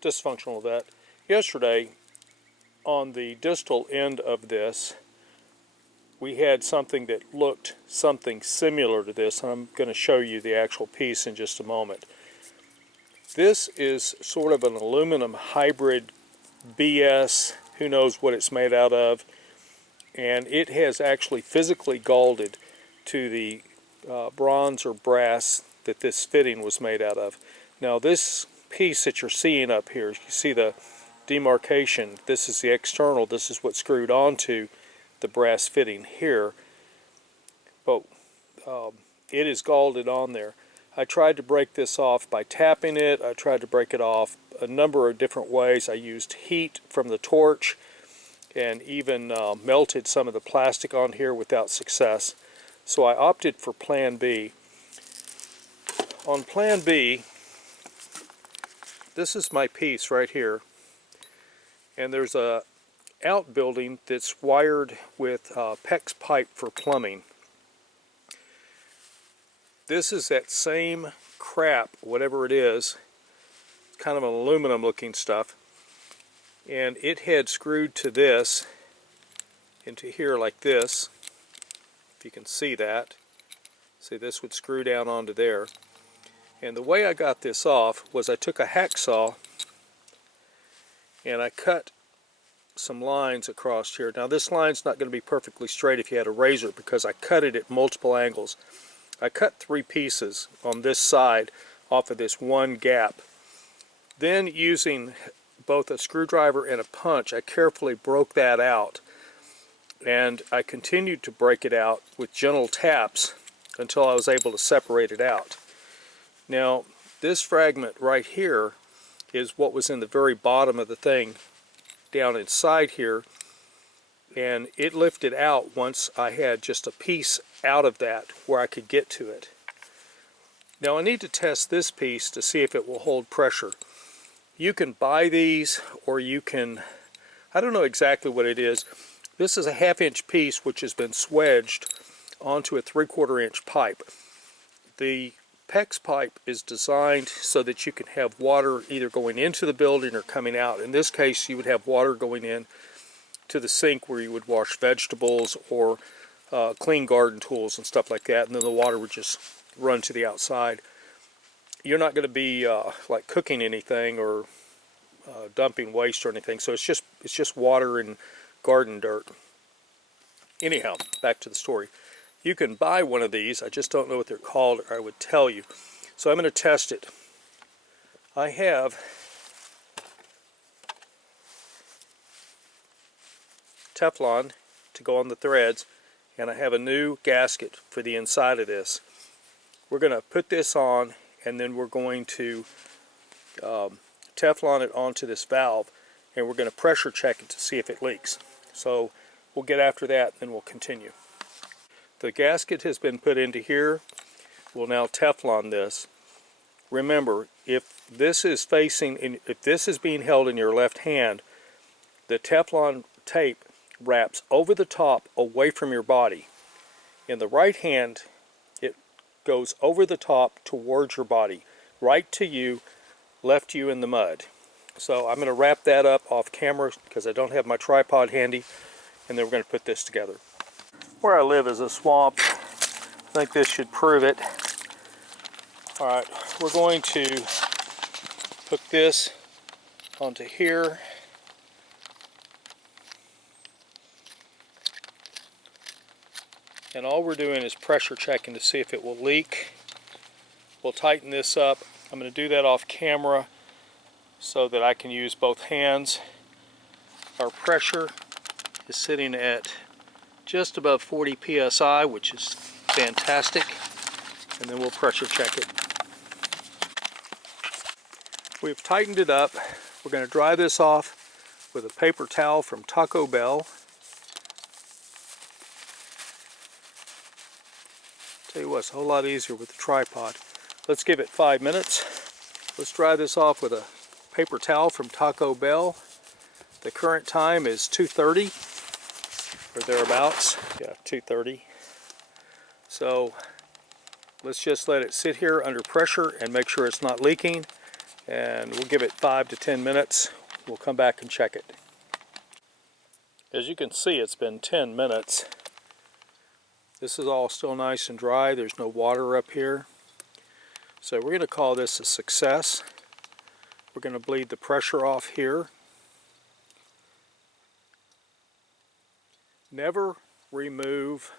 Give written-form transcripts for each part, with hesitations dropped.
dysfunctional of that. Yesterday, on the distal end of this, we had something that looked something similar to this. I'm going to show you the actual piece in just a moment. This is sort of an aluminum hybrid BS. Who knows what it's made out of. And it has actually physically gaulded to the bronze or brass that this fitting was made out of. Now this piece that you're seeing up here, you see the demarcation. This is the external. This is what's screwed onto the brass fitting here. But it is gaulded on there. I tried to break this off by tapping it. I tried to break it off a number of different ways. I used heat from the torch and even melted some of the plastic on here without success. So I opted for Plan B. On Plan B, this is my piece right here, and there's a outbuilding that's wired with PEX pipe for plumbing. This is that same crap, whatever it is, kind of an aluminum looking stuff, and it had screwed to this, into here like this, if you can see that. See, this would screw down onto there. And the way I got this off was I took a hacksaw and I cut some lines across here. Now this line's not going to be perfectly straight if you had a razor because I cut it at multiple angles. I cut 3 pieces on this side off of this one gap. Then using both a screwdriver and a punch, I carefully broke that out. And I continued to break it out with gentle taps until I was able to separate it out. Now, this fragment right here is what was in the very bottom of the thing down inside here, and it lifted out once I had just a piece out of that where I could get to it. Now I need to test this piece to see if it will hold pressure. You can buy these, or you can, I don't know exactly what it is. This is a 1/2 inch piece which has been swedged onto a 3/4 inch pipe. The PEX pipe is designed so that you can have water either going into the building or coming out. In this case, you would have water going in to the sink where you would wash vegetables or clean garden tools and stuff like that, and then the water would just run to the outside. You're not going to be like cooking anything or dumping waste or anything, so it's just water and garden dirt. Anyhow, back to the story. You can buy one of these. I just don't know what they're called, or I would tell you. So I'm going to test it. I have Teflon to go on the threads, and I have a new gasket for the inside of this. We're going to put this on, and then we're going to Teflon it onto this valve, and we're going to pressure check it to see if it leaks. So we'll get after that, and we'll continue. The gasket has been put into here. We'll now Teflon this. Remember, if this is being held in your left hand, the Teflon tape wraps over the top away from your body. In the right hand, it goes over the top towards your body, right to you, left you in the mud. So I'm going to wrap that up off camera because I don't have my tripod handy, and then we're going to put this together. Where I live is a swamp. I think this should prove it. Alright, we're going to hook this onto here. And all we're doing is pressure checking to see if it will leak. We'll tighten this up. I'm going to do that off camera so that I can use both hands. Our pressure is sitting at just above 40 psi, which is fantastic, and then we'll pressure check it. We've tightened it up. We're going to dry this off with a paper towel from Taco Bell. Tell you what, it's a whole lot easier with the tripod. Let's give it 5 minutes. Let's dry this off with a paper towel from Taco Bell. The current time is 2:30. Or thereabouts. Yeah, 2:30. So let's just let it sit here under pressure and make sure it's not leaking, and we'll give it 5 to 10 minutes. We'll come back and check it. As you can see, it's been 10 minutes. This is all still nice and dry. There's no water up here. So we're going to call this a success. We're going to bleed the pressure off here. Never remove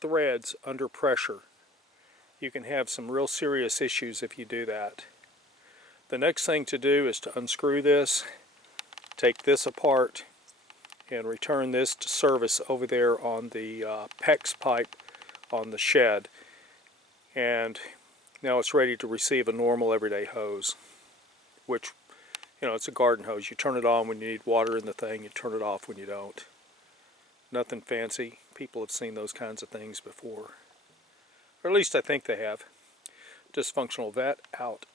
threads under pressure. You can have some real serious issues if you do that. The next thing to do is to unscrew this, take this apart, and return this to service over there on the PEX pipe on the shed. And now it's ready to receive a normal everyday hose, which, you know, it's a garden hose. You turn it on when you need water in the thing, you turn it off when you don't. Nothing fancy. People have seen those kinds of things before. Or at least I think they have. Dysfunctional vet out.